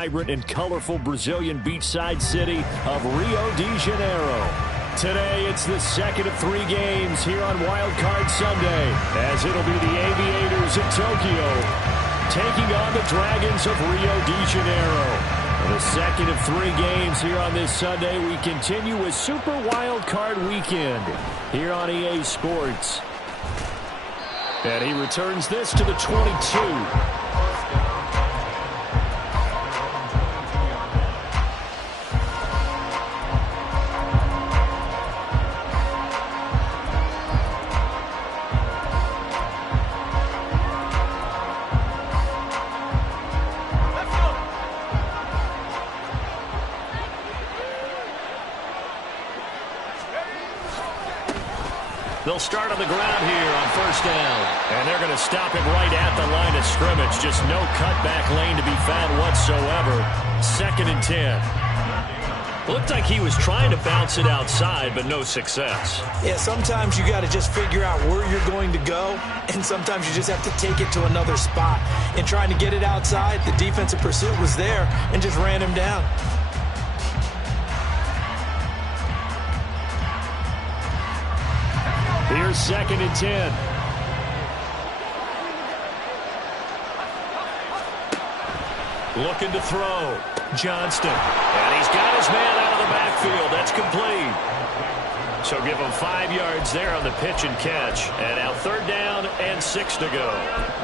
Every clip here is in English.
vibrant and colorful Brazilian beachside city of Rio de Janeiro. Today, it's the second of 3 games here on Wild Card Sunday, as it'll be the Aviators of Tokyo taking on the Dragons of Rio de Janeiro. The second of 3 games here on this Sunday. We continue with Super Wild Card Weekend here on EA Sports. And he returns this to the 22. They'll start on the ground here on first down. And they're going to stop him right at the line of scrimmage. Just no cutback lane to be found whatsoever. 2nd and 10. Looked like he was trying to bounce it outside, but no success. Yeah, sometimes you got to just figure out where you're going to go, and sometimes you just have to take it to another spot. In trying to get it outside, the defensive pursuit was there and just ran him down. Here's 2nd and 10. Looking to throw. Johnston. And he's got his man out of the backfield. That's complete. So give him 5 yards there on the pitch and catch. And now 3rd down and 6 to go.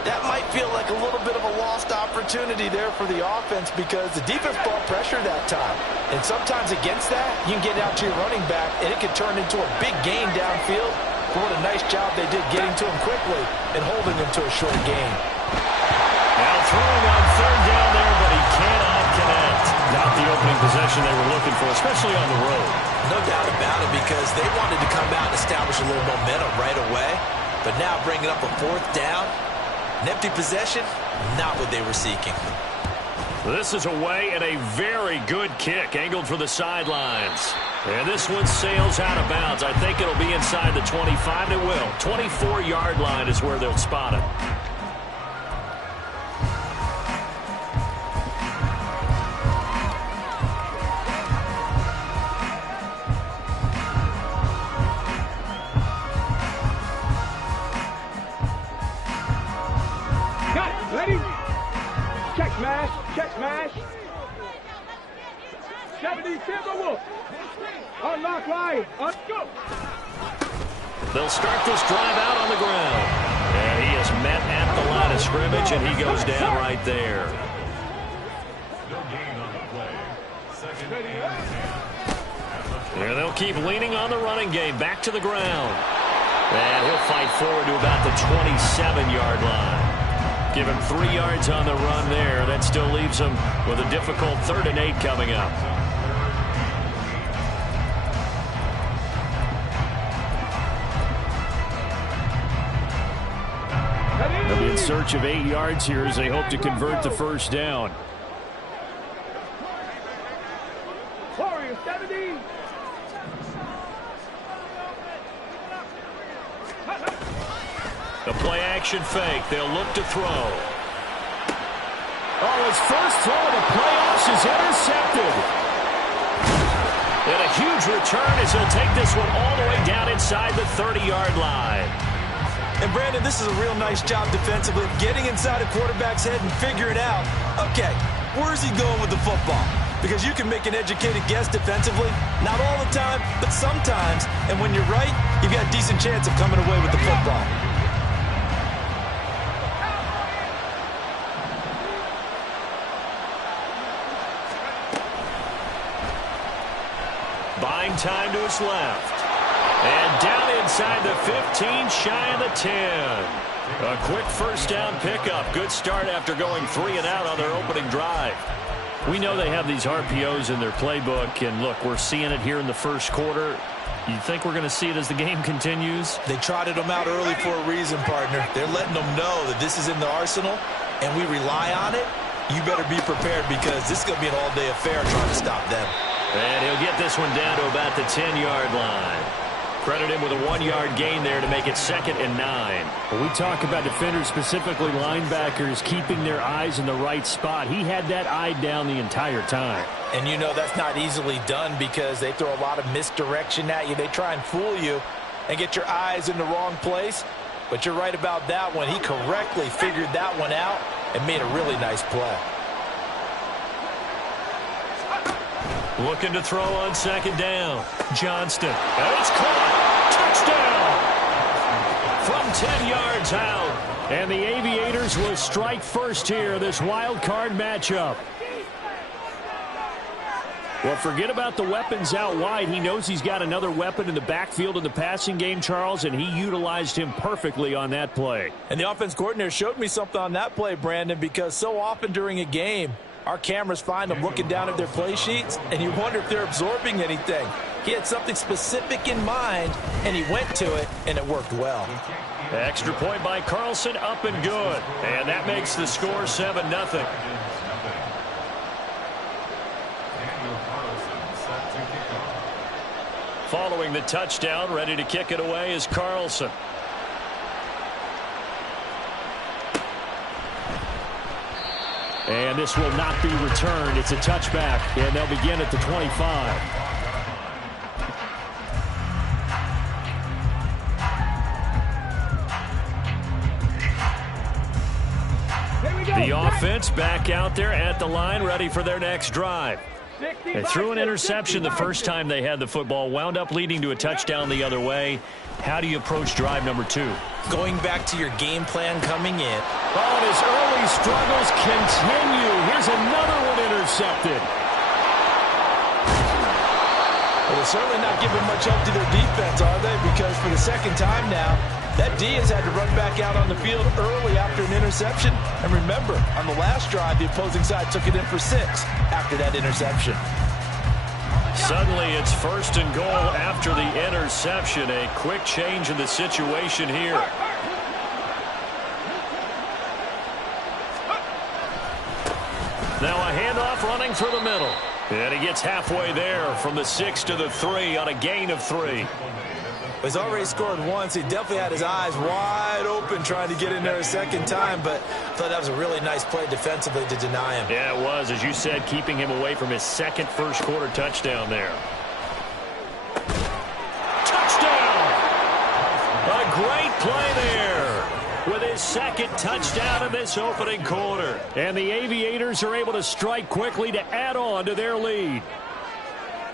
That might feel like a little bit of a lost opportunity there for the offense because the defense brought pressure that time. And sometimes against that, you can get out to your running back, and it could turn into a big gain downfield. What a nice job they did getting to him quickly and holding him to a short gain. Now throwing on 3rd down there, but he cannot connect. Not the opening possession they were looking for, especially on the road. No doubt about it, because they wanted to come out and establish a little momentum right away. But now bringing up a 4th down, an empty possession, not what they were seeking. This is away and a very good kick angled for the sidelines. And this one sails out of bounds. I think it'll be inside the 25. It will. 24-yard line is where they'll spot it. Got it. Ready? Check smash. Check smash. 70 Timberwolves. Unlock line. Go. They'll start this drive out on the ground. And he is met at the line of scrimmage, and he goes down right there. And they'll keep leaning on the running game. Back to the ground. And he'll fight forward to about the 27-yard line. Give him 3 yards on the run there. That still leaves him with a difficult 3rd and 8 coming up. They'll be in search of 8 yards here as they hope to convert the first down. Warriors 70. The play-action fake. They'll look to throw. Oh, his first throw of the playoffs is intercepted. And a huge return as he'll take this one all the way down inside the 30-yard line. And, Brandon, this is a real nice job defensively of getting inside a quarterback's head and figuring out, okay, where's he going with the football? Because you can make an educated guess defensively, not all the time, but sometimes. And when you're right, you've got a decent chance of coming away with the football. Buying time to his left. And down inside the 15, shy of the 10. A quick first down pickup. Good start after going 3 and out on their opening drive. We know they have these RPOs in their playbook, and look, we're seeing it here in the first quarter. You think we're going to see it as the game continues? They trotted them out early for a reason, partner. They're letting them know that this is in the arsenal, and we rely on it. You better be prepared because this is going to be an all-day affair trying to stop them. And he'll get this one down to about the 10-yard line. Credit him with a 1-yard gain there to make it 2nd and 9. When we talk about defenders, specifically linebackers, keeping their eyes in the right spot, he had that eye down the entire time. And you know that's not easily done because they throw a lot of misdirection at you. They try and fool you and get your eyes in the wrong place. But you're right about that one. He correctly figured that one out and made a really nice play. Looking to throw on 2nd down. Johnston. And it's caught. Touchdown. From 10 yards out. And the Aviators will strike first here, this wild card matchup. Well, forget about the weapons out wide. He knows he's got another weapon in the backfield in the passing game, Charles, and he utilized him perfectly on that play. And the offense coordinator showed me something on that play, Brandon, because so often during a game, our cameras find them looking down at their play sheets, and you wonder if they're absorbing anything. He had something specific in mind, and he went to it, and it worked well. Extra point by Carlson, up and good. And that makes the score 7-0. Following the touchdown, ready to kick it away is Carlson. And this will not be returned. It's a touchback, and they'll begin at the 25. The offense back out there at the line, ready for their next drive. They threw an interception the first time they had the football, wound up leading to a touchdown the other way. How do you approach drive number 2? Going back to your game plan coming in. Oh, and his early struggles continue. Here's another one intercepted. Well, they're certainly not giving much help to their defense, are they? Because for the second time now, that D has had to run back out on the field early after an interception. And remember, on the last drive, the opposing side took it in for 6 after that interception. Suddenly it's 1st and goal after the interception. A quick change in the situation here. Now a handoff running through the middle. And he gets halfway there from the 6 to the 3 on a gain of 3. He's already scored once. He definitely had his eyes wide open trying to get in there a second time, but I thought that was a really nice play defensively to deny him. Yeah, it was, as you said, keeping him away from his second first-quarter touchdown there. Touchdown! A great play there with his second touchdown of this opening quarter. And the Aviators are able to strike quickly to add on to their lead.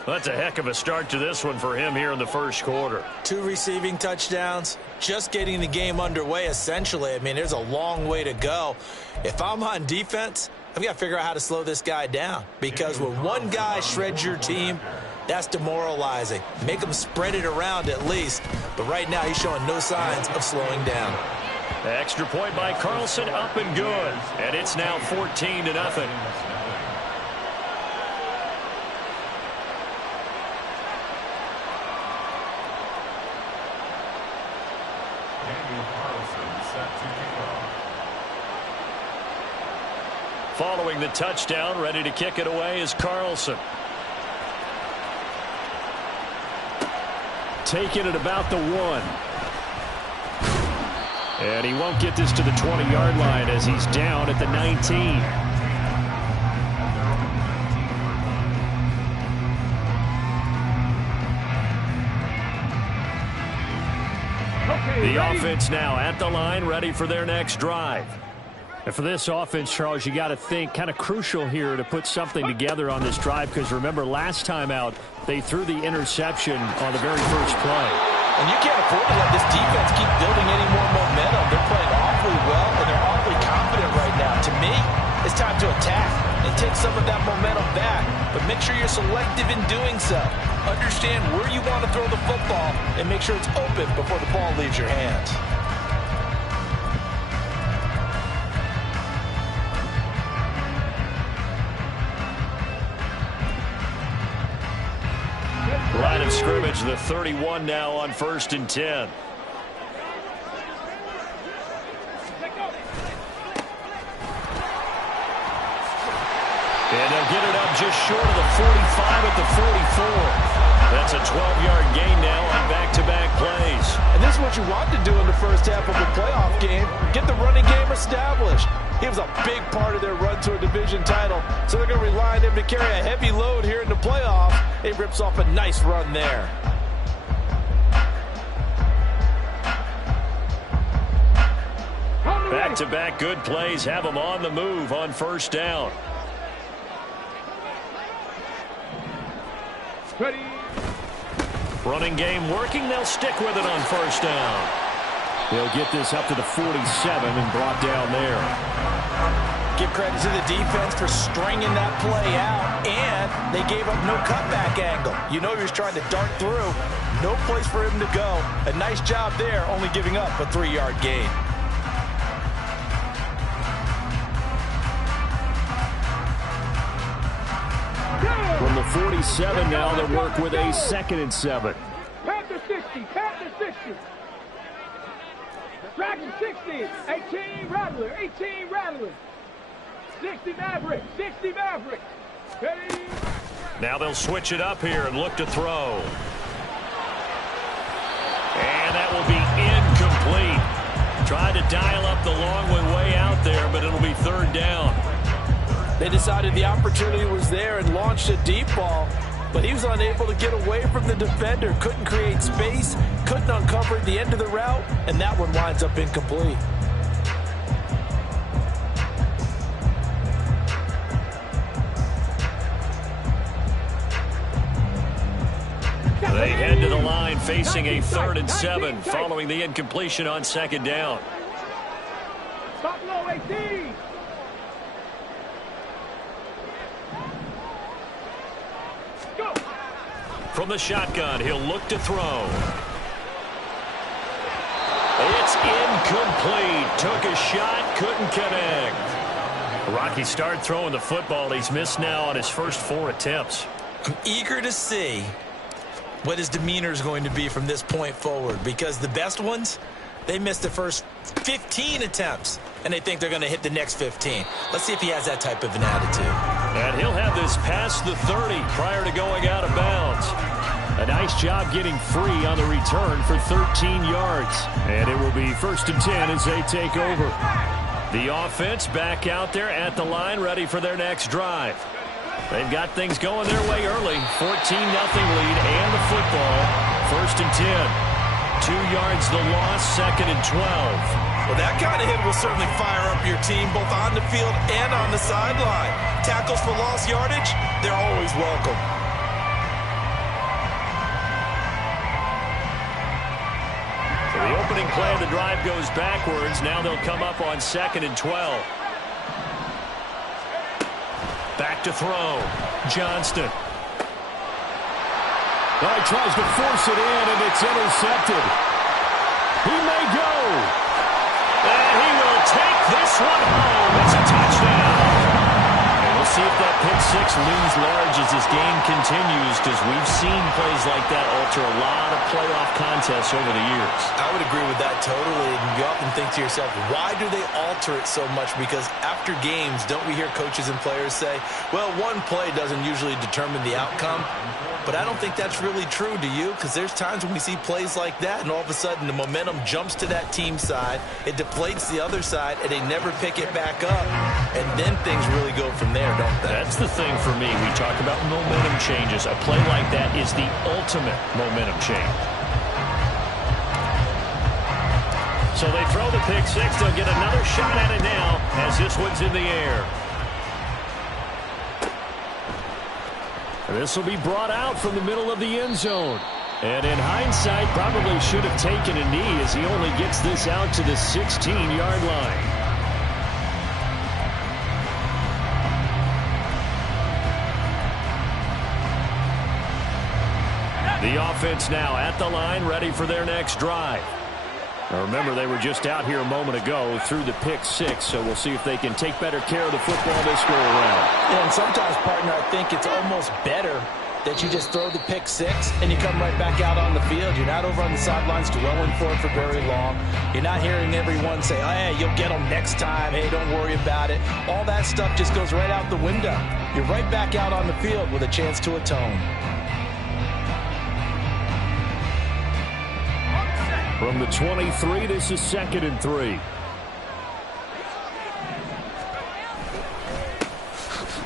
That's a heck of a start to this one for him here in the first quarter. 2 receiving touchdowns, just getting the game underway essentially. I mean, there's a long way to go. If I'm on defense, I've got to figure out how to slow this guy down, because when one guy shreds your team, that's demoralizing. Make him spread it around at least. But right now he's showing no signs of slowing down. Extra point by Carlson, up and good. And it's now 14-0. Following the touchdown, ready to kick it away is Carlson. Taking it about the 1. And he won't get this to the 20-yard line as he's down at the 19. The offense now at the line, ready for their next drive. And for this offense, Charles, you got to think kind of crucial here to put something together on this drive, because remember, last time out, they threw the interception on the very first play. And you can't afford to let this defense keep building any more momentum. They're playing awfully well, and they're awfully confident right now. To me, it's time to attack and take some of that momentum back, but make sure you're selective in doing so. Understand where you want to throw the football and make sure it's open before the ball leaves your hands. Line of scrimmage, the 31 now on 1st and 10. And they'll get it up just short of the 45 at the 44. That's a 12-yard gain now on back-to-back plays. And this is what you want to do in the first half of a playoff game. Get the running game established. He was a big part of their run to a division title, so they're going to rely on him to carry a heavy load here in the playoffs. He rips off a nice run there. Back-to-back good plays have them on the move on first down. Ready. Running game working. They'll stick with it on first down. They'll get this up to the 47 and brought down there. Give credit to the defense for stringing that play out, and they gave up no cutback angle. You know he was trying to dart through. No place for him to go. A nice job there, only giving up a 3-yard gain. From the 47 now, they'll work with a 2nd and 7. Panther 60. Panther 60. Dragon 60. 18 Rattler. 18 Rattler. 60 Maverick. 60 Maverick. Ready. Now they'll switch it up here and look to throw. And that will be incomplete. Tried to dial up the long one way out there, but it'll be 3rd down. They decided the opportunity was there and launched a deep ball, but he was unable to get away from the defender. Couldn't create space, couldn't uncover the end of the route, and that one winds up incomplete. They head to the line facing a 3rd and 7 following the incompletion on 2nd down. Stop low 18. Go. From the shotgun, he'll look to throw. It's incomplete. Took a shot, couldn't connect. Rocky start throwing the football. He's missed now on his first 4 attempts. I'm eager to see what his demeanor is going to be from this point forward, because the best ones, they missed the first 15 attempts, and they think they're going to hit the next 15. Let's see if he has that type of an attitude. And he'll have this past the 30 prior to going out of bounds. A nice job getting free on the return for 13 yards. And it will be 1st and 10 as they take over. The offense back out there at the line, ready for their next drive. They've got things going their way early. 14-0 lead and the football. 1st and 10. 2 yards the loss, 2nd and 12. Well, that kind of hit will certainly fire up your team both on the field and on the sideline. Tackles for lost yardage, they're always welcome. So the opening play of the drive goes backwards. Now they'll come up on 2nd and 12. Back to throw. Johnston. Well, he tries to force it in, and it's intercepted. He may go. And he will take this one home. It's a touchdown. And we'll see if that pick six looms large as this game continues, because we've seen plays like that alter a lot of playoff contests over the years. I would agree with that totally. And you often think to yourself, why do they alter it so much? Because after games, don't we hear coaches and players say, well, one play doesn't usually determine the outcome? But I don't think that's really true, do you? Because there's times when we see plays like that, and all of a sudden the momentum jumps to that team side, it deflates the other side, and they never pick it back up. And then things really go from there, don't they? That's the thing for me. We talk about momentum changes. A play like that is the ultimate momentum change. So they throw the pick six. They'll get another shot at it now as this one's in the air. This will be brought out from the middle of the end zone. And in hindsight, probably should have taken a knee as he only gets this out to the 16-yard line. The offense now at the line, ready for their next drive. Now remember, they were just out here a moment ago through the pick six, so we'll see if they can take better care of the football this go around. And sometimes, partner, I think it's almost better that you just throw the pick six and you come right back out on the field. You're not over on the sidelines dwelling for it for very long. You're not hearing everyone say, oh, hey, you'll get them next time. Hey, don't worry about it. All that stuff just goes right out the window. You're right back out on the field with a chance to atone. From the 23, this is 2nd and 3.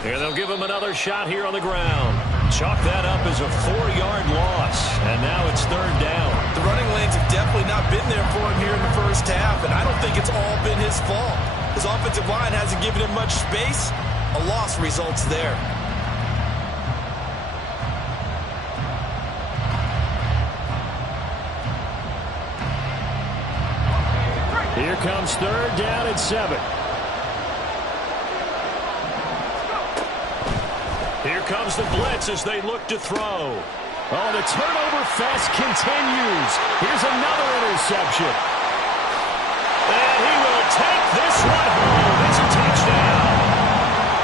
And they'll give him another shot here on the ground. Chalk that up as a 4-yard loss. And now it's 3rd down. The running lanes have definitely not been there for him here in the first half, and I don't think it's all been his fault. His offensive line hasn't given him much space. A loss results there. Here comes 3rd down and 7. Here comes the blitz as they look to throw. Oh, the turnover fest continues. Here's another interception. And he will take this one home. It's a touchdown.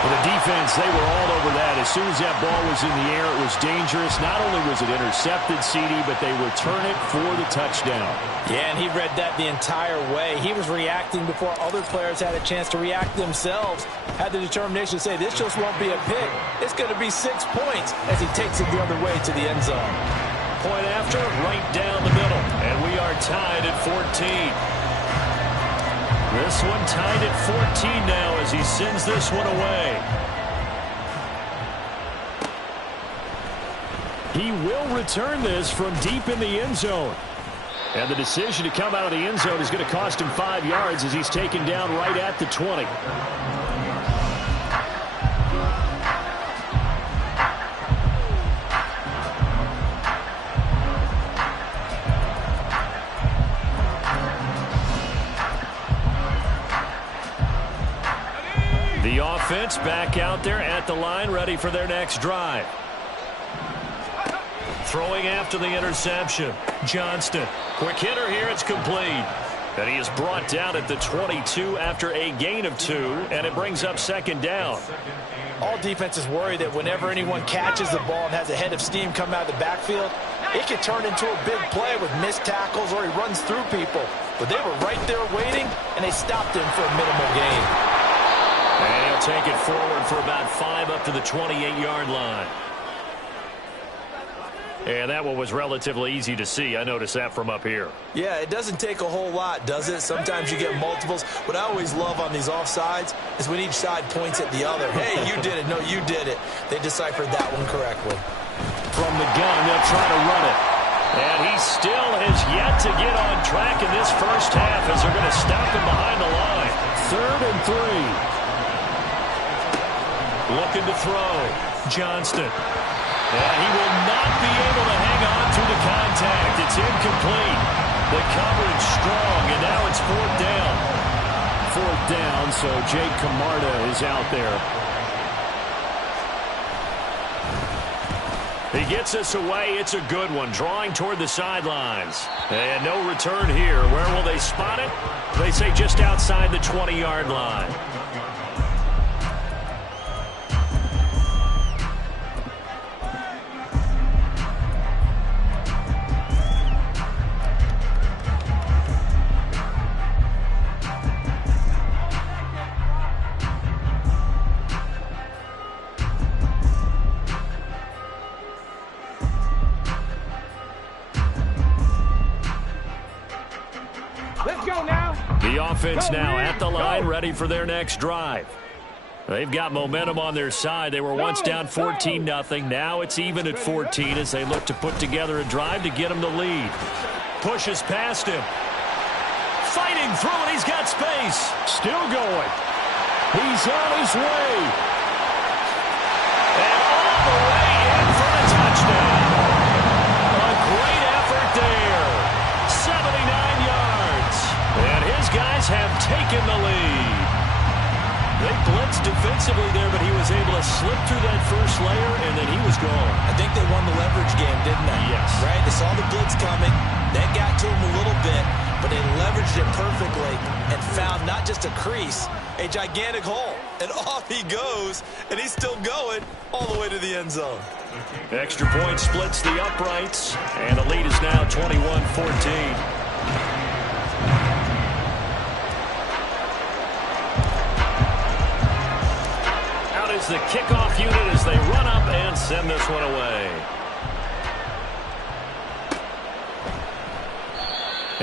For the defense, they were all over that. As soon as that ball was in the air, it was dangerous. Not only was it intercepted, CD, but they return it for the touchdown. Yeah, and he read that the entire way. He was reacting before other players had a chance to react themselves. Had the determination to say, this just won't be a pick. It's going to be 6 points as he takes it the other way to the end zone. Point after, right down the middle. And we are tied at 14. This one tied at 14 now as he sends this one away. He will return this from deep in the end zone. And the decision to come out of the end zone is going to cost him 5 yards as he's taken down right at the 20. The offense back out there at the line, ready for their next drive. Throwing after the interception. Johnston. Quick hitter here. It's complete. And he is brought down at the 22 after a gain of 2. And it brings up 2nd down. All defenses worry that whenever anyone catches the ball and has a head of steam come out of the backfield, it can turn into a big play with missed tackles or he runs through people. But they were right there waiting, and they stopped him for a minimal gain. And he'll take it forward for about 5 up to the 28-yard line. And that one was relatively easy to see. I noticed that from up here. Yeah, it doesn't take a whole lot, does it? Sometimes you get multiples. What I always love on these offsides is when each side points at the other. Hey, you did it. No, you did it. They deciphered that one correctly. From the gun, they'll try to run it. And he still has yet to get on track in this first half as they're going to stop him behind the line. 3rd and 3. Looking to throw. Johnston. And he will not be able to hang on through the contact. It's incomplete. The coverage strong, and now it's 4th down. 4th down, so Jake Camarda is out there. He gets us away. It's a good one. Drawing toward the sidelines. And no return here. Where will they spot it? They say just outside the 20-yard line. Offense now at the line, ready for their next drive. They've got momentum on their side. They were once down 14-0. Now it's even at 14 as they look to put together a drive to get them the lead. Pushes past him. Fighting through it. He's got space. Still going. He's on his way. And all the way in for the touchdown. A great effort there. 79 yards. And his guys have taken the lead. They blitzed defensively there, but he was able to slip through that first layer, and then he was gone. I think they won the leverage game, didn't they? Yes. Right? They saw the blitz coming. That got to him a little bit, but they leveraged it perfectly and found not just a crease, a gigantic hole. And off he goes, and he's still going all the way to the end zone. Extra point splits the uprights, and the lead is now 21-14. The kickoff unit as they run up and send this one away.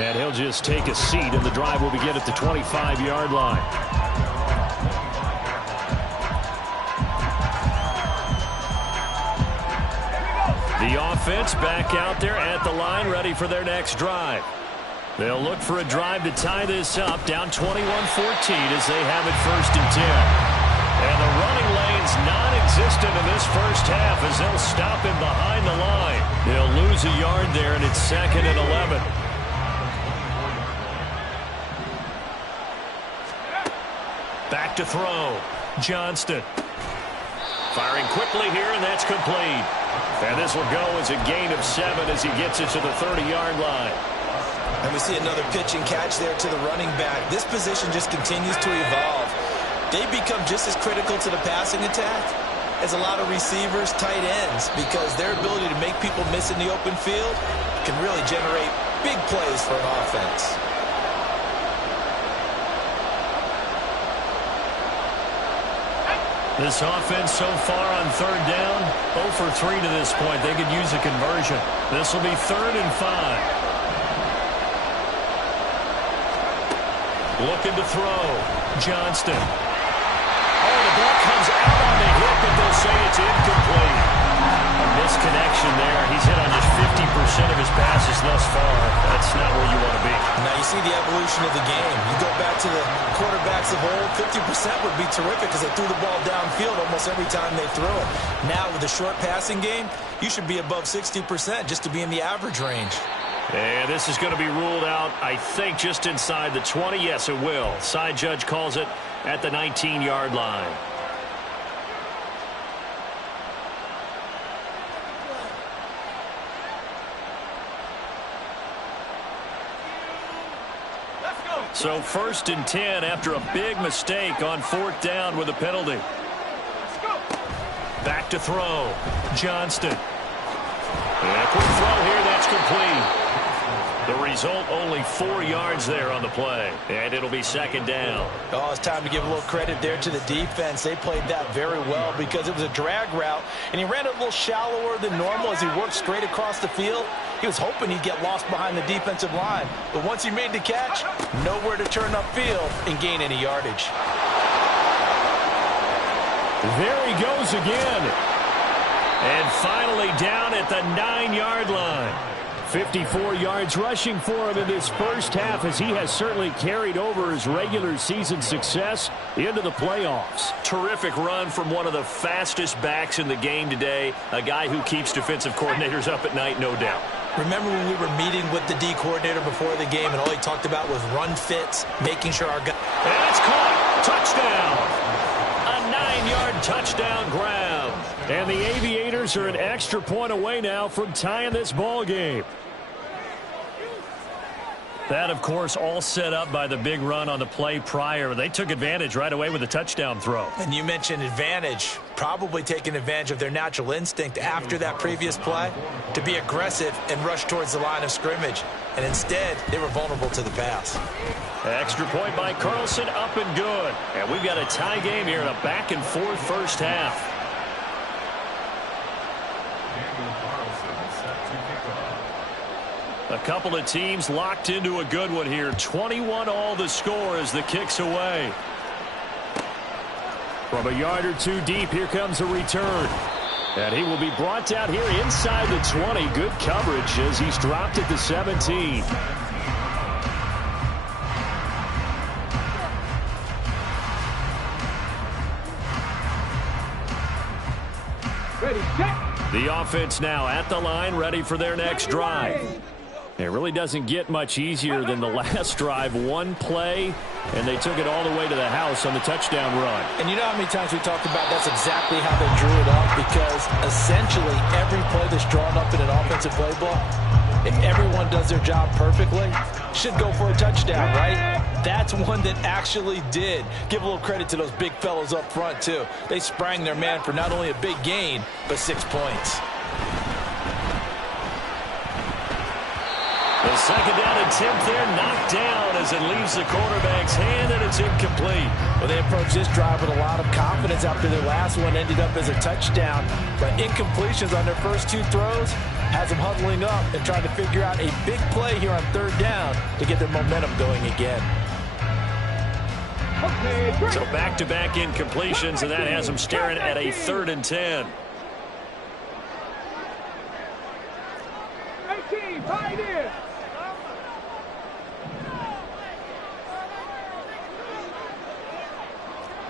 And he'll just take a seat, and the drive will begin at the 25-yard line. The offense back out there at the line, ready for their next drive. They'll look for a drive to tie this up, down 21-14 as they have it 1st and 10. And the running lane's non-existent in this first half as they'll stop him behind the line. He'll lose a yard there, and it's 2nd and 11. Back to throw. Johnston. Firing quickly here, and that's complete. And this will go as a gain of 7 as he gets it to the 30-yard line. And we see another pitch and catch there to the running back. This position just continues to evolve. They become just as critical to the passing attack as a lot of receivers, tight ends, because their ability to make people miss in the open field can really generate big plays for an offense. This offense so far on 3rd down, 0 for 3 to this point. They could use a conversion. This will be 3rd and 5. Looking to throw. Johnston. Oh, the ball comes out on the hip, but they'll say it's incomplete. A misconnection there. He's hit on just 50% of his passes thus far. That's not where you want to be. Now you see the evolution of the game. You go back to the quarterbacks of old, 50% would be terrific because they threw the ball downfield almost every time they threw it. Now with the short passing game, you should be above 60% just to be in the average range. And this is going to be ruled out, I think, just inside the 20. Yes, it will. Side judge calls it at the 19-yard line. So 1st and 10 after a big mistake on 4th down with a penalty. Back to throw. Johnston. And a quick throw here, that's complete. The result, only 4 yards there on the play. And it'll be 2nd down. Oh, it's time to give a little credit there to the defense. They played that very well because it was a drag route, and he ran it a little shallower than normal as he worked straight across the field. He was hoping he'd get lost behind the defensive line. But once he made the catch, nowhere to turn upfield and gain any yardage. There he goes again. And finally down at the 9-yard line. 54 yards rushing for him in this first half as he has certainly carried over his regular season success into the playoffs. Terrific run from one of the fastest backs in the game today, a guy who keeps defensive coordinators up at night, no doubt. Remember when we were meeting with the D coordinator before the game and all he talked about was run fits, making sure our guys... And it's caught. Touchdown. A 9-yard touchdown grab. And the Aviators are an extra point away now from tying this ball game. That, of course, all set up by the big run on the play prior. They took advantage right away with a touchdown throw. And you mentioned advantage, probably taking advantage of their natural instinct after that previous play to be aggressive and rush towards the line of scrimmage. And instead, they were vulnerable to the pass. Extra point by Carlson, up and good. And we've got a tie game here in a back-and-forth first half. A couple of teams locked into a good one here. 21-all the score as the kick's away. From a yard or two deep, here comes a return. And he will be brought down here inside the 20. Good coverage as he's dropped at the 17. Ready, set. The offense now at the line, ready for their next drive. It really doesn't get much easier than the last drive. One play, and they took it all the way to the house on the touchdown run. And you know how many times we talked about that's exactly how they drew it up, because essentially every play that's drawn up in an offensive playbook, if everyone does their job perfectly, should go for a touchdown, right? That's one that actually did. Give a little credit to those big fellows up front, too. They sprang their man for not only a big gain, but 6 points. The second down attempt there knocked down as it leaves the quarterback's hand, and it's incomplete. Well, they approached this drive with a lot of confidence after their last one ended up as a touchdown. But incompletions on their first two throws has them huddling up and trying to figure out a big play here on third down to get their momentum going again. So back-to-back incompletions, and that has them staring at a 3rd and 10. 18, tight end.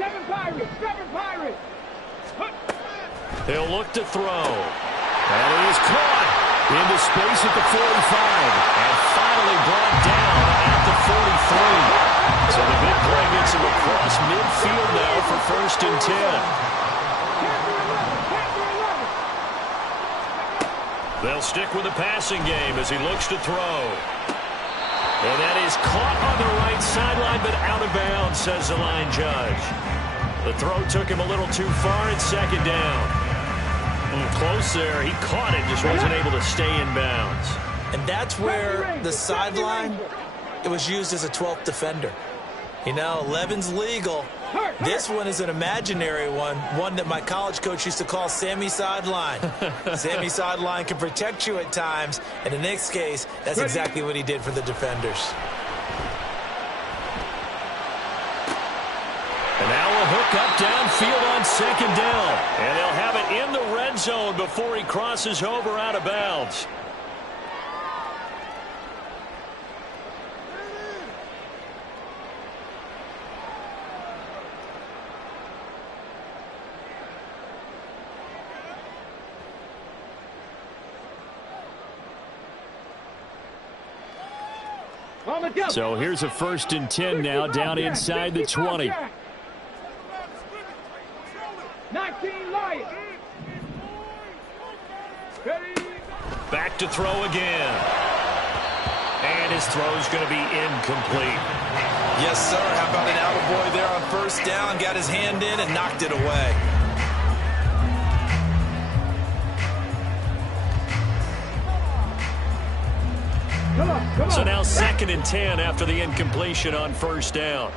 Seven Pirates. He'll look to throw. And he is caught into space at the 45 and finally brought down at the 43. So the big play gets him across midfield now for 1st and 10. They'll stick with the passing game as he looks to throw. And that is caught on the right sideline, but out of bounds, says the line judge. The throw took him a little too far at 2nd down. Close there. He caught it, just wasn't able to stay in bounds. And that's where the sideline, it was used as a 12th defender. You know, 11's legal. This one is an imaginary one that my college coach used to call Sammy Sideline. Sammy Sideline can protect you at times, and in this case, that's exactly what he did for the defenders. And now a hook up downfield on 2nd down. And they'll have it in the red zone before he crosses over out of bounds. So here's a 1st and 10 now down inside the 20. 19 Lions. Back to throw again. And his throw's going to be incomplete. Yes, sir. How about an attaboy there on 1st down? Got his hand in and knocked it away. So now 2nd and 10 after the incompletion on 1st down.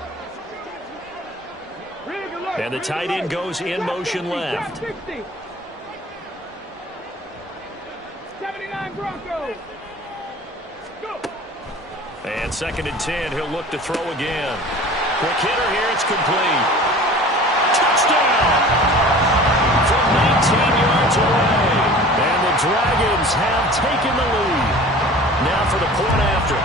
And the tight end goes in motion left. 79 Broncos. And 2nd and 10, he'll look to throw again. Quick hitter here, it's complete. Touchdown! From 19 yards away. And the Dragons have taken the lead. Now for the point after.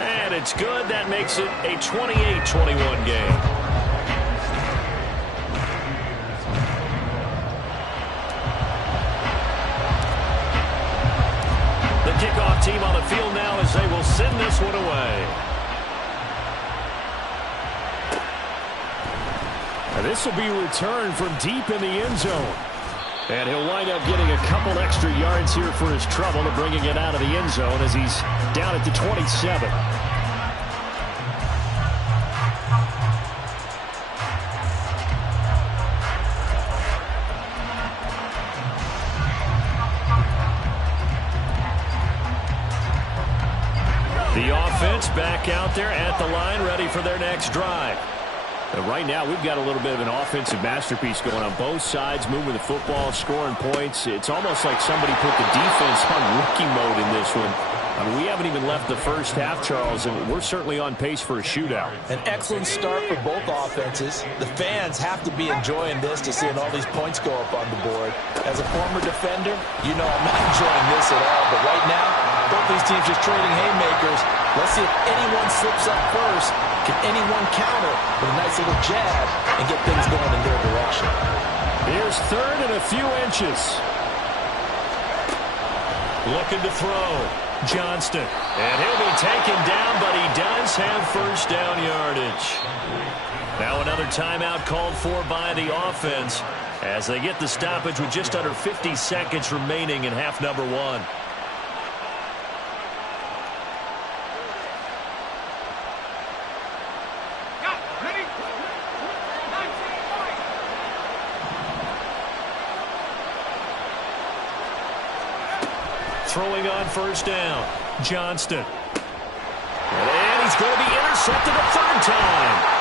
And it's good. That makes it a 28-21 game. The kickoff team on the field now as they will send this one away. And this will be returned from deep in the end zone. And he'll wind up getting a couple extra yards here for his trouble and bringing it out of the end zone as he's down at the 27. The offense back out there at the line, ready for their next drive. And right now, we've got a little bit of an offensive masterpiece going on both sides, moving the football, scoring points. It's almost like somebody put the defense on rookie mode in this one. I mean, we haven't even left the first half, Charles, and we're certainly on pace for a shootout. An excellent start for both offenses. The fans have to be enjoying this to seeing all these points go up on the board. As a former defender, you know I'm not enjoying this at all. But right now, both these teams just trading haymakers. Let's see if anyone slips up first. Can anyone counter with a nice little jab and get things going in their direction? Here's 3rd and a few inches. Looking to throw. Johnston. And he'll be taken down, but he does have 1st down yardage. Now another timeout called for by the offense as they get the stoppage with just under 50 seconds remaining in half number 1. throwing on first down. Johnston. And he's going to be intercepted a third time.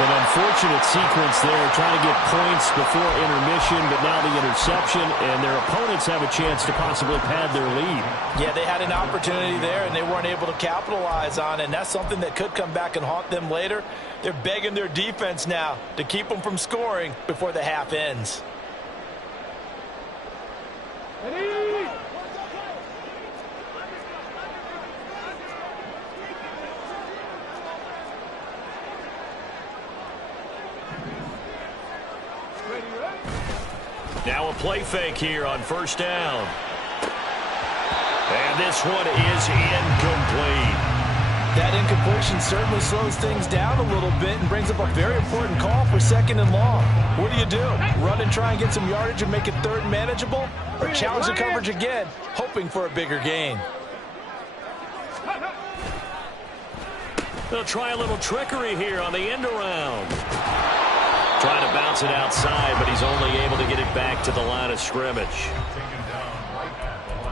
An unfortunate sequence there, trying to get points before intermission, but now the interception, and their opponents have a chance to possibly pad their lead. Yeah, they had an opportunity there, and they weren't able to capitalize on it, and that's something that could come back and haunt them later. They're begging their defense now to keep them from scoring before the half ends. Now a play fake here on first down. And this one is incomplete. That incompletion certainly slows things down a little bit and brings up a very important call for second and long. What do? Run and try and get some yardage and make it third and manageable? Or challenge the coverage again, hoping for a bigger gain? They'll try a little trickery here on the end around. Trying to bounce it outside, but he's only able to get it back to the line of scrimmage.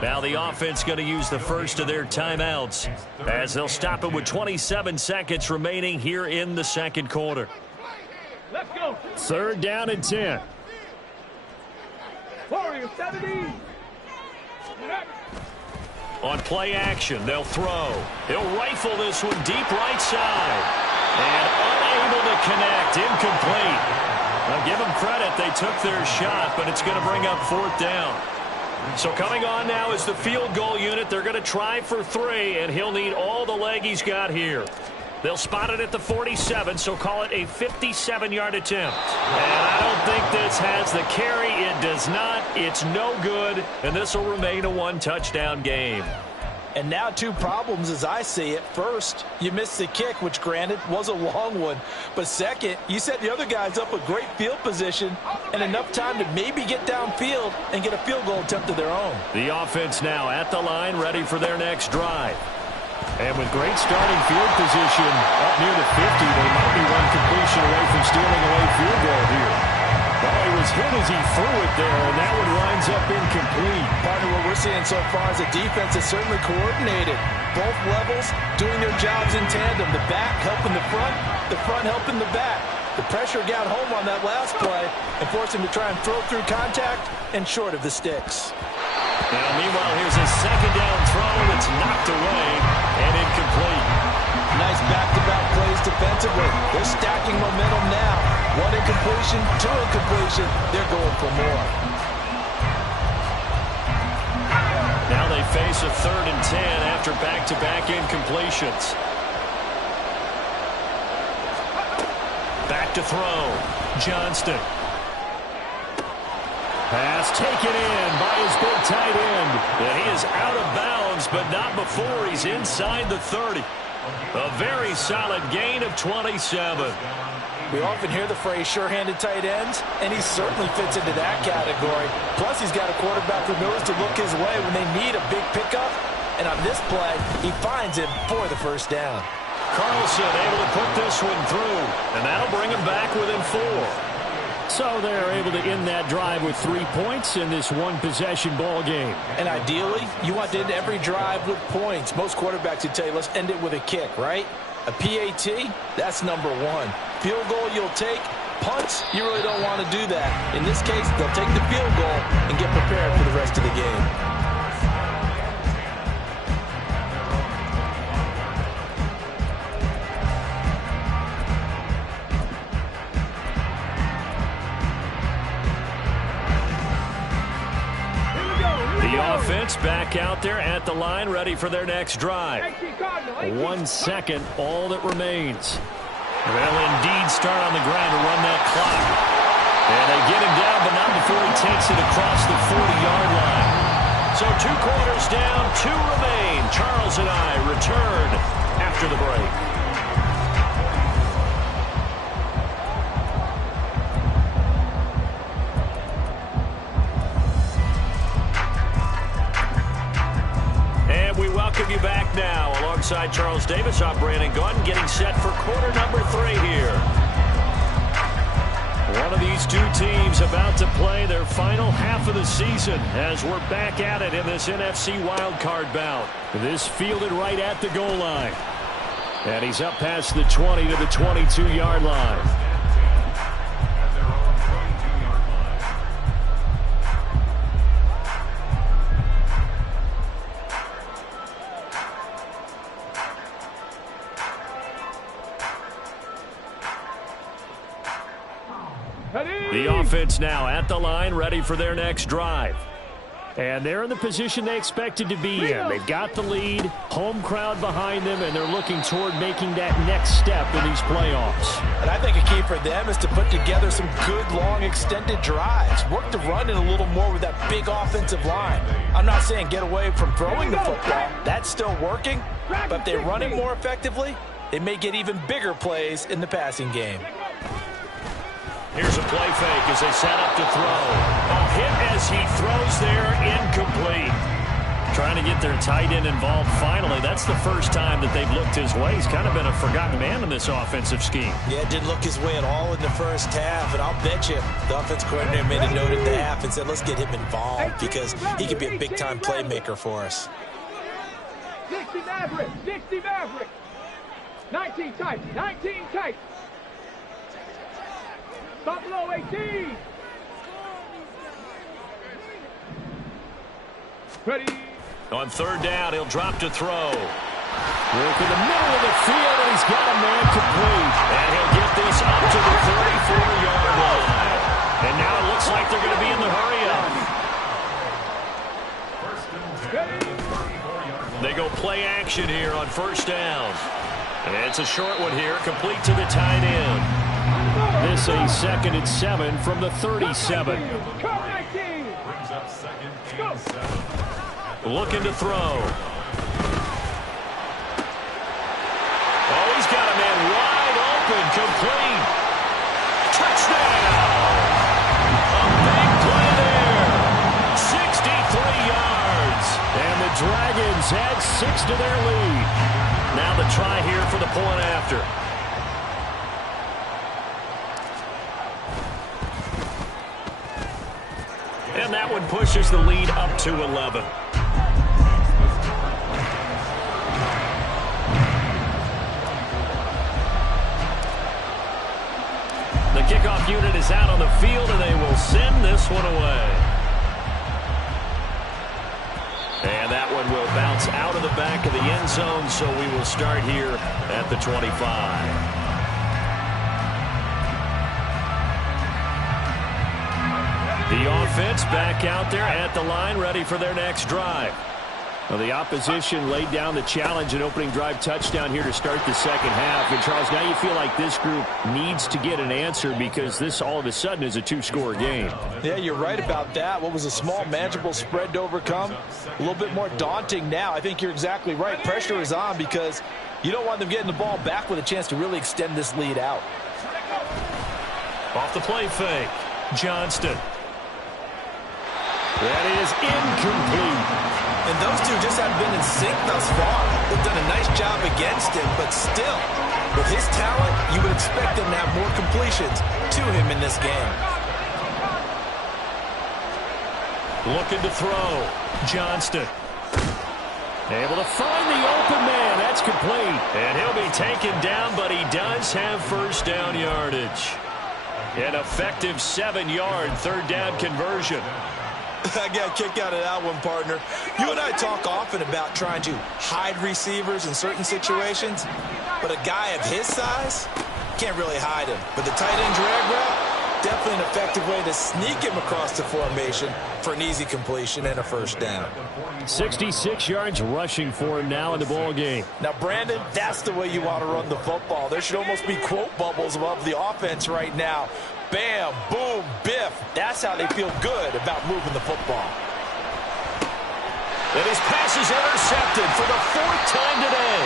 Now the offense going to use the first of their timeouts as they'll stop it with 27 seconds remaining here in the second quarter. Let's go. Third down and 10. Warriors 70. On play action, they'll throw. He'll rifle this one deep right side. And unable to connect, incomplete. I'll give them credit, they took their shot, but it's going to bring up fourth down. So coming on now is the field goal unit. They're going to try for 3, and he'll need all the leg he's got here. They'll spot it at the 47, so call it a 57-yard attempt. And I don't think this has the carry. It does not. It's no good, and this will remain a one-touchdown game. And now 2 problems as I see it. First, you missed the kick, which granted was a long one. But second, you set the other guys up with great field position and enough time to maybe get downfield and get a field goal attempt of their own. The offense now at the line, ready for their next drive. And with great starting field position up near the 50, they might be one completion away from stealing away field goal here. Well, he was hit as he threw it there, and that one winds up incomplete. Partner, what we're seeing so far is the defense is certainly coordinated. Both levels doing their jobs in tandem. The back helping the front helping the back. The pressure got home on that last play and forced him to try and throw through contact and short of the sticks. Now, meanwhile, here's a second down throw that's knocked away and incomplete. Nice back-to-back plays defensively. They're stacking momentum now. 1 incompletion, 2 incompletion. They're going for more. Now they face a 3rd and 10 after back-to-back incompletions. Back to throw. Johnston. Pass taken in by his big tight end. And he is out of bounds, but not before he's inside the 30. A very solid gain of 27. We often hear the phrase sure-handed tight ends, and he certainly fits into that category. Plus, he's got a quarterback who knows to look his way when they need a big pickup. And on this play, he finds him for the first down. Carlson able to put this one through, and that'll bring him back within 4. So they're able to end that drive with 3 points in this one-possession ball game. And ideally, you want to end every drive with points. Most quarterbacks would tell you, let's end it with a kick, right? A PAT, that's number 1. Field goal you'll take. Punts, you really don't want to do that. In this case, they'll take the field goal and get prepared for the rest of the game. Offense back out there at the line, ready for their next drive. 1 second, all that remains. They'll indeed start on the ground to run that clock. And they get him down, but not before he takes it across the 40-yard line. So 2 quarters down, 2 remain. Charles and I return after the break. Welcome you back now. Alongside Charles Davis, I'm Brandon Gaudin, getting set for quarter number 3 here. One of these two teams about to play their final half of the season as we're back at it in this NFC wildcard bout. This fielded right at the goal line. And he's up past the 20 to the 22-yard line. The offense now at the line, ready for their next drive. And they're in the position they expected to be in. They've got the lead, home crowd behind them, and they're looking toward making that next step in these playoffs. And I think a key for them is to put together some good, long, extended drives. Work the run in a little more with that big offensive line. I'm not saying get away from throwing the football. That's still working. But if they run it more effectively, they may get even bigger plays in the passing game. Here's a play fake as they set up to throw. A hit as he throws there, incomplete. Trying to get their tight end involved finally. That's the first time that they've looked his way. He's kind of been a forgotten man in this offensive scheme. Yeah, it didn't look his way at all in the first half, and I'll bet you the offense coordinator made a note at the half and said, let's get him involved because he could be a big-time playmaker for us. 60 Mavericks, 60 Mavericks. 19 tight, 19 tight. Buffalo 18. Ready. On third down, he'll drop to throw. Work in the middle of the field, and he's got a man complete. And he'll get this up to the 34-yard line. And now it looks like they're going to be in the hurry-up. They go play action here on first down. And it's a short one here, complete to the tight end. This a 2nd and 7 from the 37. Looking to throw. Oh, he's got a man wide open, complete. Touchdown! A big play there. 63 yards. And the Dragons add 6 to their lead. Now the try here for the point after. And that one pushes the lead up to 11. The kickoff unit is out on the field, and they will send this one away. And that one will bounce out of the back of the end zone, so we will start here at the 25. The offense back out there at the line, ready for their next drive. Well, the opposition laid down the challenge and opening drive touchdown here to start the second half. And, Charles, now you feel like this group needs to get an answer because this all of a sudden is a two-score game. Yeah, you're right about that. What was a small, manageable spread to overcome? A little bit more daunting now. I think you're exactly right. Pressure is on because you don't want them getting the ball back with a chance to really extend this lead out. Off the play fake, Johnston. That is incomplete. And those two just haven't been in sync thus far. They've done a nice job against him, but still, with his talent, you would expect him to have more completions to him in this game. Looking to throw. Johnston. Able to find the open man. That's complete. And he'll be taken down, but he does have first down yardage. An effective 7-yard third down conversion. I got a kick out of that one, partner. You and I talk often about trying to hide receivers in certain situations, but a guy of his size can't really hide him. But the tight end drag route, definitely an effective way to sneak him across the formation for an easy completion and a first down. 66 yards rushing for him now in the ball game. Now, Brandon, that's the way you want to run the football. There should almost be quote bubbles above the offense right now. Bam, boom, biff. That's how they feel good about moving the football. And his pass is intercepted for the 4th time today.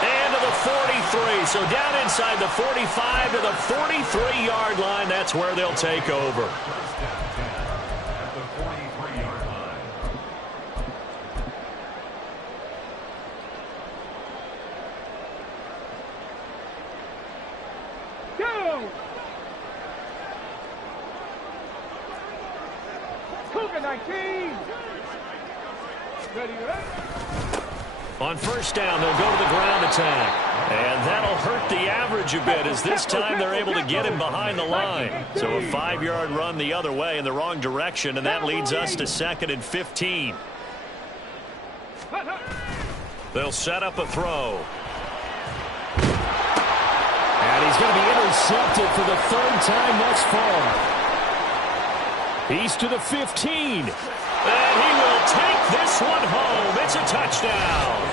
And to the 43. So down inside the 45 to the 43-yard line. That's where they'll take over. Okay, 19. Ready, ready. On first down, they'll go to the ground attack. And that'll hurt the average a bit as this time they're able to get him behind the line. So a 5-yard run the other way in the wrong direction, and that leads us to 2nd and 15. They'll set up a throw. And he's going to be intercepted for the 3rd time thus far. He's to the 15. And he will take this one home. It's a touchdown.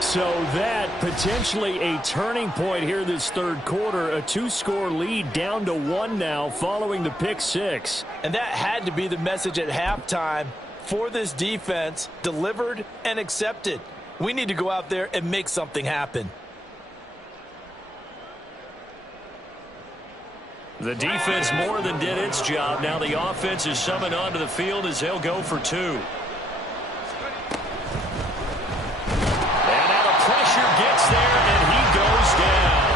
So that potentially a turning point here this 3rd quarter. A 2-score lead down to 1 now following the pick 6. And that had to be the message at halftime for this defense. Delivered and accepted. We need to go out there and make something happen. The defense more than did its job. Now the offense is summoned onto the field as they'll go for 2. And now the pressure gets there, and he goes down.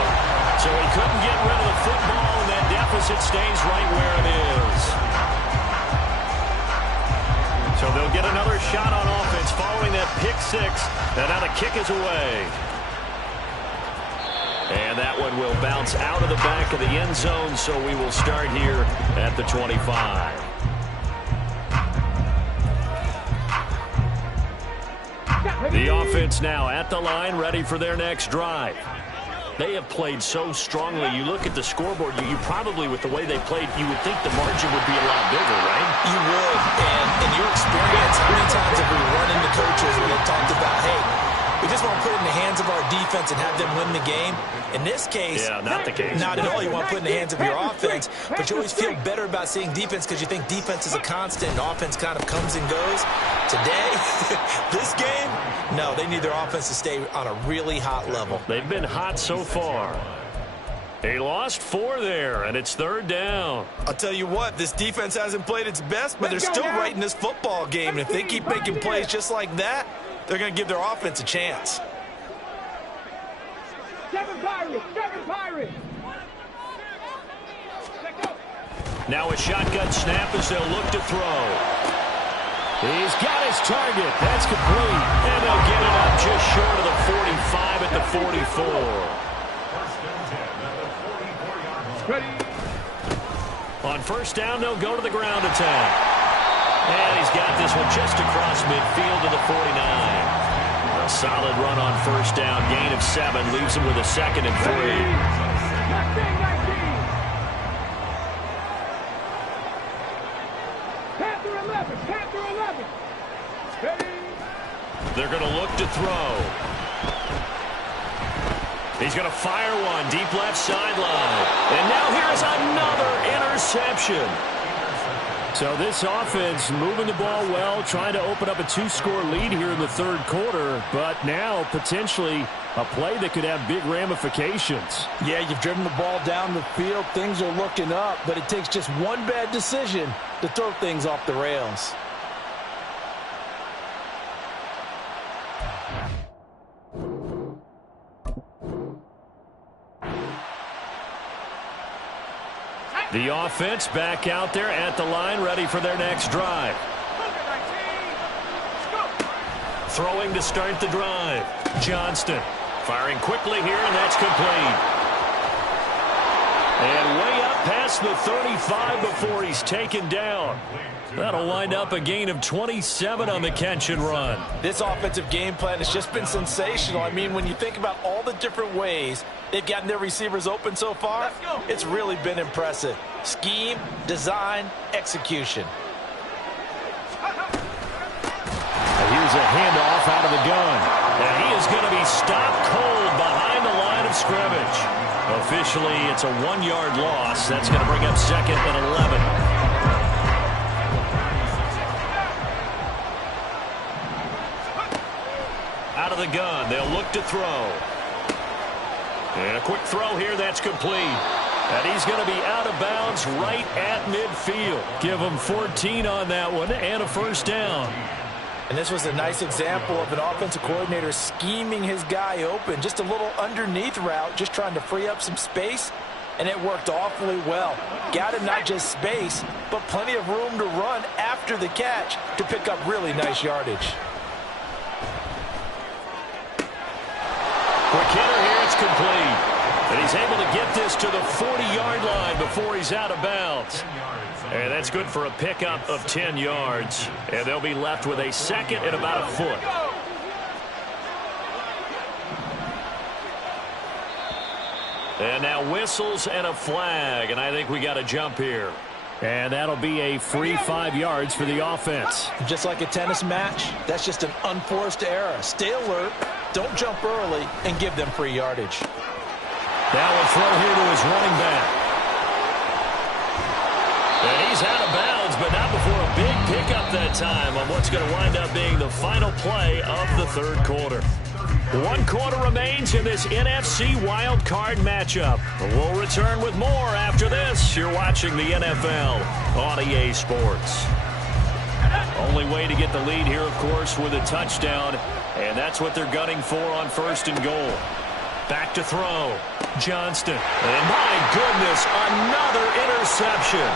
So he couldn't get rid of the football, and that deficit stays right where it is. So they'll get another shot on offense following that pick 6. And now the kick is away. And that one will bounce out of the back of the end zone, so we will start here at the 25. The offense now at the line, ready for their next drive. They have played so strongly. You look at the scoreboard, you probably, with the way they played, you would think the margin would be a lot bigger, right? You would. And in your experience, how many times have we run into coaches where they've talked about, hey, we just want to put it in the hands of our defense and have them win the game? In this case, yeah, not the case. Not at all. You want to put it in the hands of your offense, but you always feel better about seeing defense because you think defense is a constant and offense kind of comes and goes. Today, this game, no, they need their offense to stay on a really hot level. They've been hot so far. He lost 4 there, and it's 3rd down. I'll tell you what, this defense hasn't played its best, but they're still right in this football game. And if they keep making plays just like that, they're going to give their offense a chance. 7 Pirates, 7 Pirates. Now a shotgun snap as they'll look to throw. He's got his target. That's complete. And they'll get it up just short of the 45 at the 44. Ready. On first down, they'll go to the ground attack. And he's got this one just across midfield to the 49. A solid run on first down. Gain of 7 leaves him with a 2nd and 3. 19. Panther 11. Panther 11. Ready. They're going to look to throw. He's going to fire one deep left sideline. And now here's another interception. So this offense moving the ball well, trying to open up a 2-score lead here in the 3rd quarter, but now potentially a play that could have big ramifications. Yeah, you've driven the ball down the field. Things are looking up, but it takes just one bad decision to throw things off the rails. The offense back out there at the line, ready for their next drive. Throwing to start the drive. Johnston firing quickly here, and that's complete. And way up past the 35 before he's taken down. That'll wind up a gain of 27 on the catch and run. This offensive game plan has just been sensational. I mean, when you think about all the different ways they've gotten their receivers open so far, it's really been impressive. Scheme, design, execution. Here's a handoff out of the gun. And he is going to be stopped cold behind the line of scrimmage. Officially, it's a 1-yard loss. That's going to bring up 2nd and 11. Out of the gun, they'll look to throw. And a quick throw here, that's complete. And he's going to be out of bounds right at midfield. Give him 14 on that one and a first down. And this was a nice example of an offensive coordinator scheming his guy open. Just a little underneath route, just trying to free up some space. and it worked awfully well. Got him not just space, but plenty of room to run after the catch to pick up really nice yardage. Quick hitter here, it's complete. And he's able to get this to the 40-yard line before he's out of bounds. And that's good for a pickup of 10 yards. And they'll be left with a second and about a foot. And now whistles and a flag. And I think we got a jump here. And that'll be a free 5 yards for the offense. Just like a tennis match, that's just an unforced error. Stay alert, don't jump early, and give them free yardage. Now a throw here to his running back. And he's out of bounds, but not before a big pickup that time on what's going to wind up being the final play of the third quarter. 1 quarter remains in this NFC wild card matchup. We'll return with more after this. You're watching the NFL on EA Sports. Only way to get the lead here, of course, with a touchdown, and that's what they're gunning for on 1st and goal. Back to throw. Johnston. And my goodness, another interception.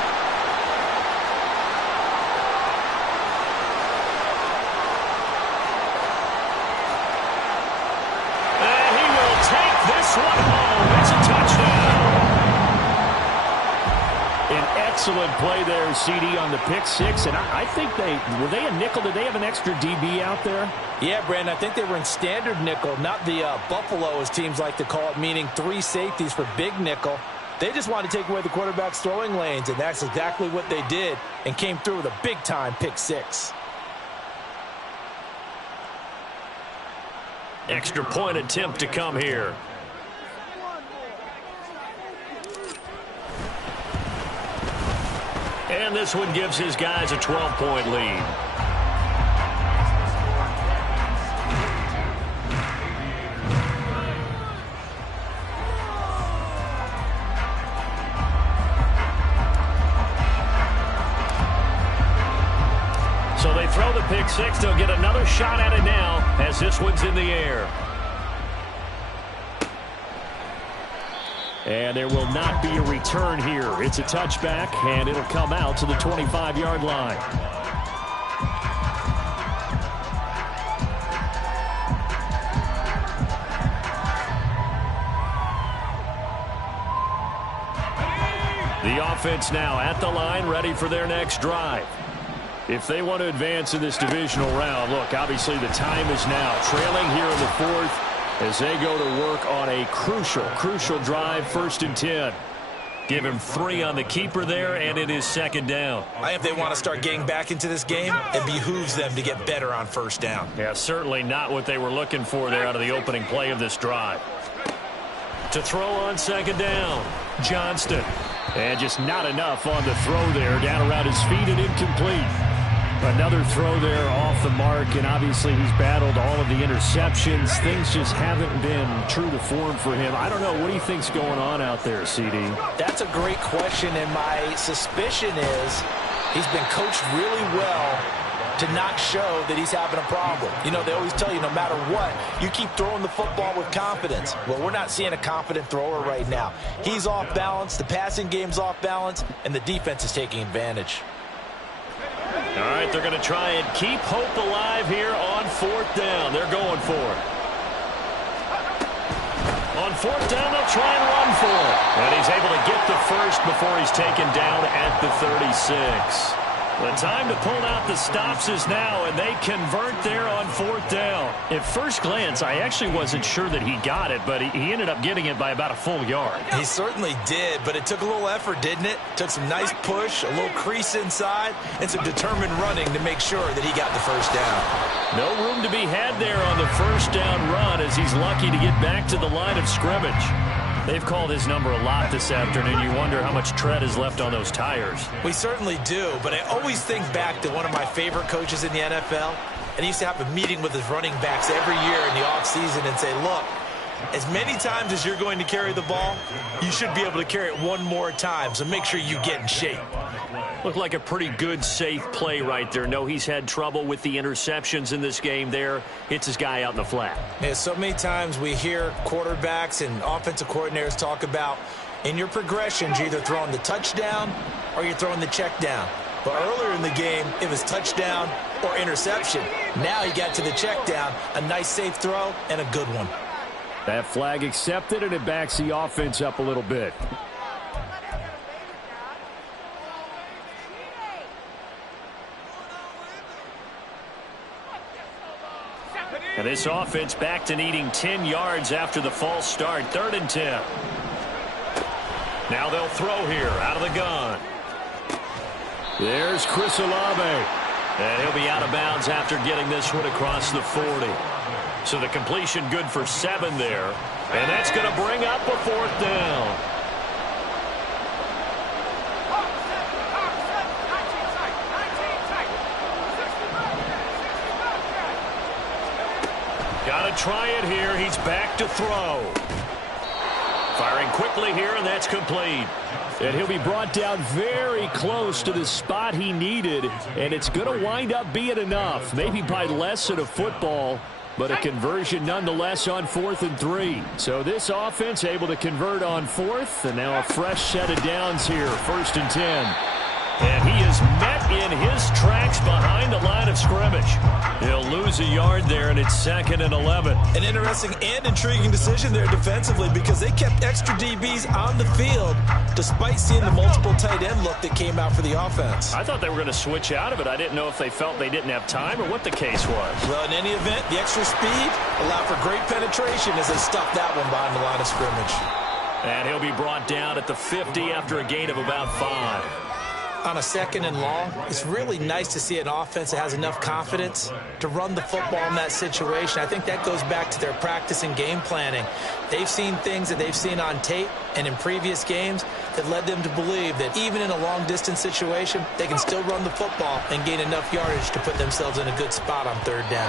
And he will take this one home. It's a touchdown. An excellent play there, CD, on the pick six. And I think were they a nickel? Did they have an extra DB out there? Yeah, Brandon, I think they were in standard nickel, not the Buffalo, as teams like to call it, meaning 3 safeties for big nickel. They just wanted to take away the quarterback's throwing lanes, and that's exactly what they did, and came through with a big-time pick six. Extra point attempt to come here. And this one gives his guys a 12-point lead. So they throw the pick six. They'll get another shot at it now as this one's in the air. And there will not be a return here. It's a touchback, and it'll come out to the 25-yard line. The offense now at the line, ready for their next drive. If they want to advance in this divisional round, look, obviously the time is now. Trailing here in the 4th as they go to work on a crucial drive, 1st and 10. Give him 3 on the keeper there, and it is 2nd down. If they want to start getting back into this game, it behooves them to get better on 1st down. Yeah, certainly not what they were looking for there out of the opening play of this drive. To throw on 2nd down, Johnston. And just not enough on the throw there, down around his feet and incomplete. Another throw there off the mark, and obviously he's battled all of the interceptions. Things just haven't been true to form for him. I don't know. What do you think's going on out there, CD? That's a great question, and my suspicion is he's been coached really well to not show that he's having a problem. You know, they always tell you no matter what, you keep throwing the football with confidence. Well, we're not seeing a confident thrower right now. He's off balance, the passing game's off balance, and the defense is taking advantage. All right, they're going to try and keep hope alive here on 4th down. They're going for it. On 4th down, they'll try and run for it. And he's able to get the first before he's taken down at the 36. The time to pull out the stops is now, and they convert there on 4th down. At first glance, I actually wasn't sure that he got it, but he ended up getting it by about a full yard. He certainly did, but it took a little effort, didn't it? Took some nice push, a little crease inside, and some determined running to make sure that he got the 1st down. No room to be had there on the 1st down run as he's lucky to get back to the line of scrimmage. They've called his number a lot this afternoon. You wonder how much tread is left on those tires. We certainly do, but I always think back to one of my favorite coaches in the NFL, and he used to have a meeting with his running backs every year in the offseason and say, look, as many times as you're going to carry the ball, you should be able to carry it one more time, so make sure you get in shape. Looked like a pretty good, safe play right there. No, he's had trouble with the interceptions in this game there. Hits his guy out in the flat. Yeah, so many times we hear quarterbacks and offensive coordinators talk about, In your progressions, you're either throwing the touchdown or you're throwing the check down. But earlier in the game, it was touchdown or interception. Now he got to the check down, a nice safe throw, and a good one. That flag accepted, and it backs the offense up a little bit. And this offense back to needing 10 yards after the false start. 3rd and 10. Now they'll throw here out of the gun. There's Chris Olave. And he'll be out of bounds after getting this one across the 40. So the completion good for 7 there. And that's going to bring up a 4th down. Got to try it here. He's back to throw. Firing quickly here, and that's complete. And he'll be brought down very close to the spot he needed, and it's going to wind up being enough. Maybe by less than a football, but a conversion nonetheless on 4th and 3. So this offense able to convert on 4th, and now a fresh set of downs here, 1st and 10. And he is met in his tracks behind the line of scrimmage. He'll lose a yard there, and it's 2nd and 11. An interesting and intriguing decision there defensively because they kept extra DBs on the field despite seeing the multiple tight end look that came out for the offense. I thought they were going to switch out of it. I didn't know if they felt they didn't have time or what the case was. Well, in any event, the extra speed allowed for great penetration as they stuffed that one behind the line of scrimmage. And he'll be brought down at the 50 after a gain of about 5. On a 2nd and long, it's really nice to see an offense that has enough confidence to run the football in that situation. I think that goes back to their practice and game planning. They've seen things that they've seen on tape and in previous games that led them to believe that even in a long-distance situation, they can still run the football and gain enough yardage to put themselves in a good spot on 3rd down.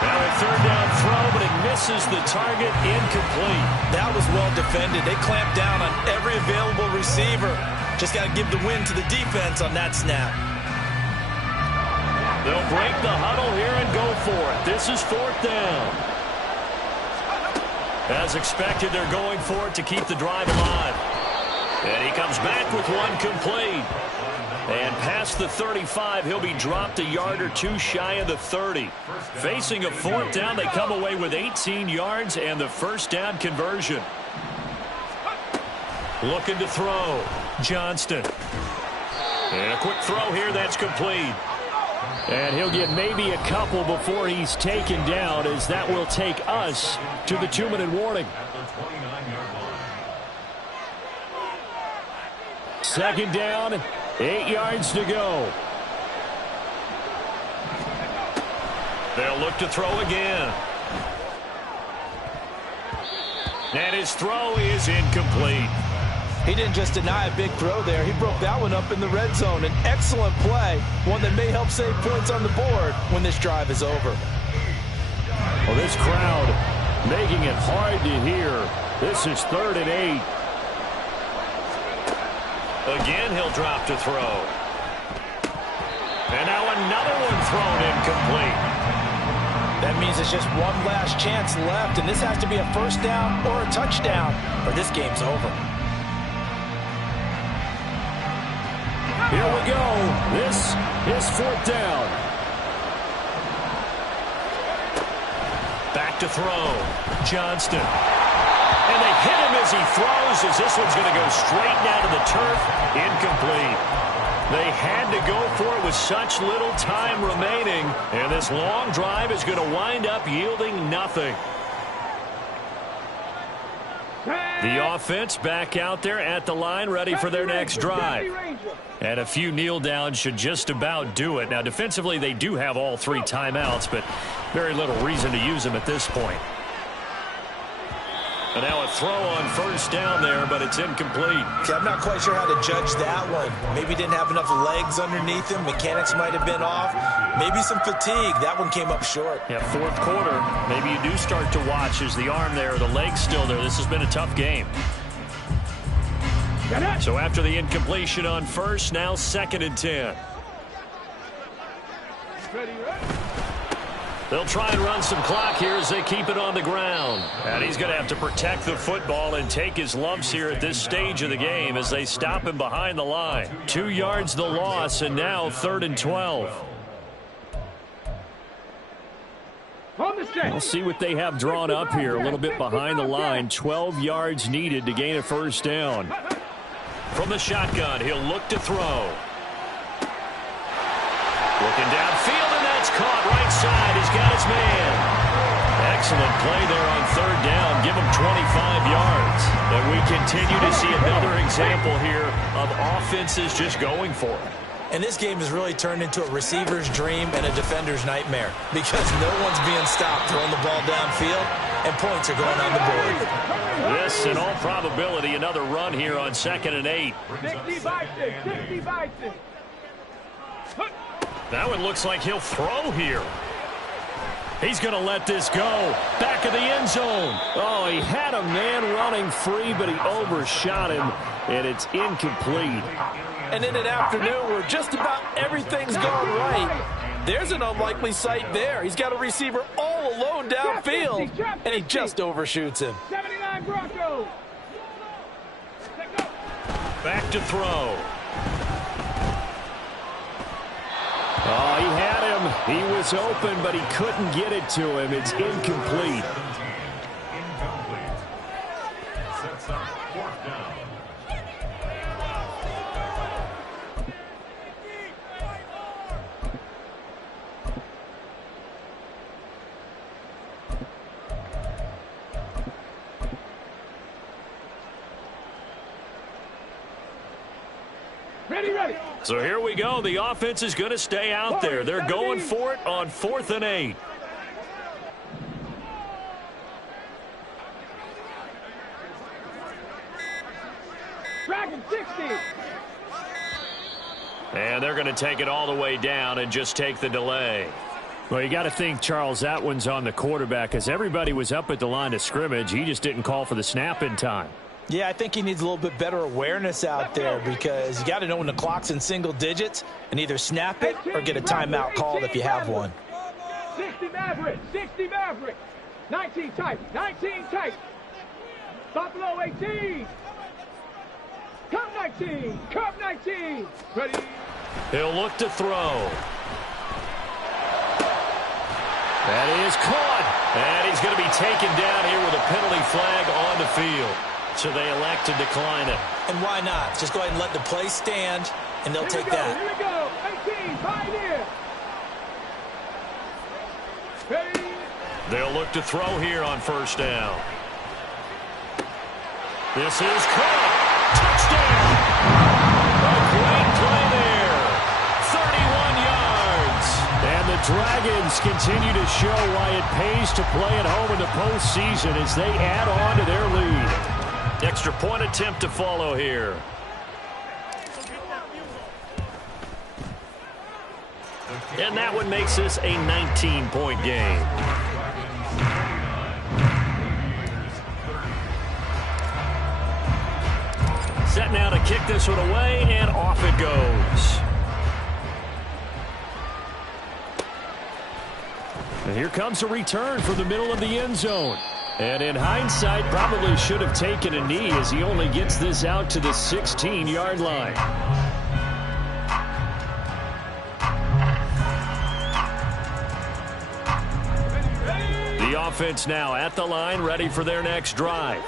Now a 3rd down throw, but it misses the target, incomplete. That was well defended. They clamped down on every available receiver. Just got to give the win to the defense on that snap. They'll break the huddle here and go for it. This is 4th down. As expected, they're going for it to keep the drive alive. And he comes back with one complete. And past the 35, he'll be dropped a yard or 2 shy of the 30. Facing a 4th down, they come away with 18 yards and the 1st down conversion. Looking to throw. Johnston. And a quick throw here, that's complete. And he'll get maybe a couple before he's taken down, as that will take us to the 2-minute warning. 2nd down, 8 yards to go. They'll look to throw again. And his throw is incomplete. He didn't just deny a big throw there. He broke that one up in the red zone. An excellent play, one that may help save points on the board when this drive is over. Well, this crowd making it hard to hear. This is 3rd and 8. Again, he'll drop to throw. And now another one thrown incomplete. That means it's just one last chance left, and this has to be a 1st down or a touchdown, or this game's over. Here we go. This is 4th down. Back to throw. Johnston. And they hit him as he throws, as this one's going to go straight down to the turf. Incomplete. They had to go for it with such little time remaining, and this long drive is going to wind up yielding nothing. The offense back out there at the line, ready for their next drive. And a few kneel downs should just about do it. Now, defensively, they do have all 3 timeouts, but very little reason to use them at this point. And now a throw on 1st down there, but it's incomplete. Okay, I'm not quite sure how to judge that one. Maybe didn't have enough legs underneath him. Mechanics might have been off. Maybe some fatigue. That one came up short. Yeah, 4th quarter. Maybe you do start to watch. Is the arm there, the leg's still there? This has been a tough game. So after the incompletion on 1st, now 2nd and 10. They'll try and run some clock here as they keep it on the ground. And he's going to have to protect the football and take his lumps here at this stage of the game as they stop him behind the line. 2 yards the loss, and now 3rd and 12. We'll see what they have drawn up here. A little bit behind the line. 12 yards needed to gain a first down. From the shotgun, he'll look to throw. Looking downfield, and that's caught right side. He's got his man. Excellent play there on 3rd down. Give him 25 yards. And we continue to see another example here of offenses just going for it. And this game has really turned into a receiver's dream and a defender's nightmare because no one's being stopped throwing the ball downfield, and points are going on the board. This, in all probability, another run here on 2nd and 8. 60 by 6, 60 by 6. That one looks like he'll throw here. He's going to let this go. Back of the end zone. Oh, he had a man running free, but he overshot him, and it's incomplete. And in an afternoon where just about everything's gone right, there's an unlikely sight there. He's got a receiver all alone downfield, and he just overshoots him. 79 Broncos. Back to throw. Oh, he had him. He was open, but he couldn't get it to him. It's incomplete. Ready. So here we go. The offense is going to stay out there. They're going for it on 4th and 8. Dragon 60. And they're going to take it all the way down and just take the delay. Well, you got to think, Charles, that one's on the quarterback as everybody was up at the line of scrimmage. He just didn't call for the snap in time. Yeah, I think he needs a little bit better awareness out there because you got to know when the clock's in single digits and either snap it or get a timeout called if you have one. 60 Maverick, 60 Maverick. 19 tight, 19 tight. Buffalo 18. Cup 19, Cup 19. Ready. He'll look to throw. That is caught. And he's going to be taken down here with a penalty flag on the field. So they elect to decline it. And why not? Just go ahead and let the play stand, and they'll take that. Here we go. 18, Pioneer. Ready. They'll look to throw here on 1st down. This is caught. Touchdown. A great play there. 31 yards. And the Dragons continue to show why it pays to play at home in the postseason as they add on to their lead. Extra point attempt to follow here. And that one makes this a 19-point game. Set now to kick this one away, and off it goes. And here comes a return from the middle of the end zone. And in hindsight, probably should have taken a knee as he only gets this out to the 16-yard line. The offense now at the line, ready for their next drive.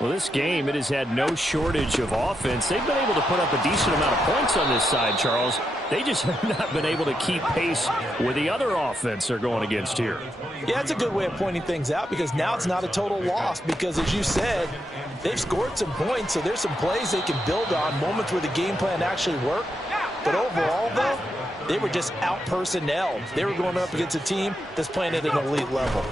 Well, this game, it has had no shortage of offense. They've been able to put up a decent amount of points on this side, Charles. They just have not been able to keep pace with the other offense they're going against here. Yeah, it's a good way of pointing things out because now it's not a total loss because, as you said, they've scored some points, so there's some plays they can build on, moments where the game plan actually worked. But overall, though, they were just out-personnelled. They were going up against a team that's playing at an elite level.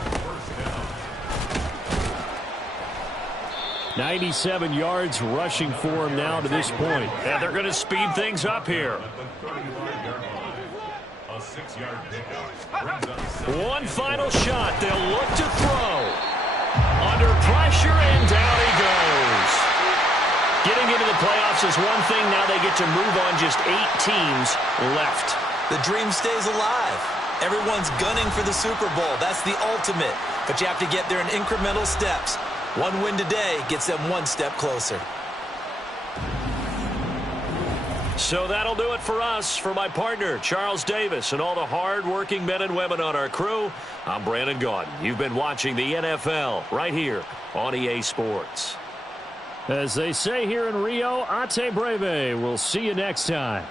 97 yards rushing for him now to this point. And they're going to speed things up here. One final shot. They'll look to throw. Under pressure, and down he goes. Getting into the playoffs is one thing. Now they get to move on just 8 teams left. The dream stays alive. Everyone's gunning for the Super Bowl. That's the ultimate. But you have to get there in incremental steps. One win today gets them one step closer. So that'll do it for us. For my partner, Charles Davis, and all the hard-working men and women on our crew, I'm Brandon Gaudin. You've been watching the NFL right here on EA Sports. As they say here in Rio, Ate Breve. We'll see you next time.